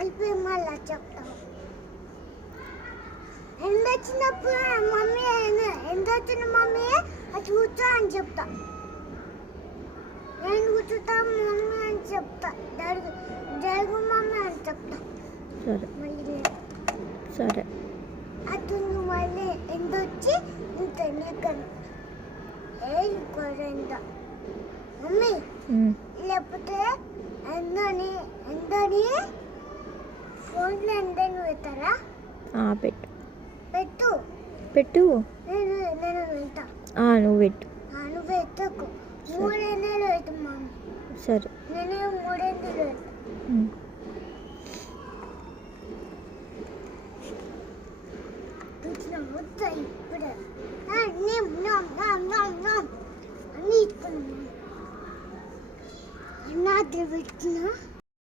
అయిపోయి మళ్ళా చెప్తాం. ఎంత వచ్చినప్పుడు మమ్మీ ఎంత వచ్చిన మమ్మీ అది కూర్చో అని చెప్తా. నేను కూర్చుంటా మమ్మీ అని చెప్తా. జరుగు మమ్మీ అని చెప్తా. సరే సరే. అది నువ్వు మళ్ళీ ఎంత వచ్చి ఇంత నీకని ఎంత మమ్మీ లేకపోతే ఎందని ఫోన్లో ఎందని పెడతారా? పెట్టు పెట్టు పెట్టు. నేను వెళ్తా. నువ్వు పెట్టు. నువ్వు ఎత్తకు. 3 నెలలు పెట్టు మమ్మీ. సరే. నేను 3 నెలలు పెట్టు. ఇప్పుడే అన్నీ ఇస్తున్నాను. అన్నా పెట్టినా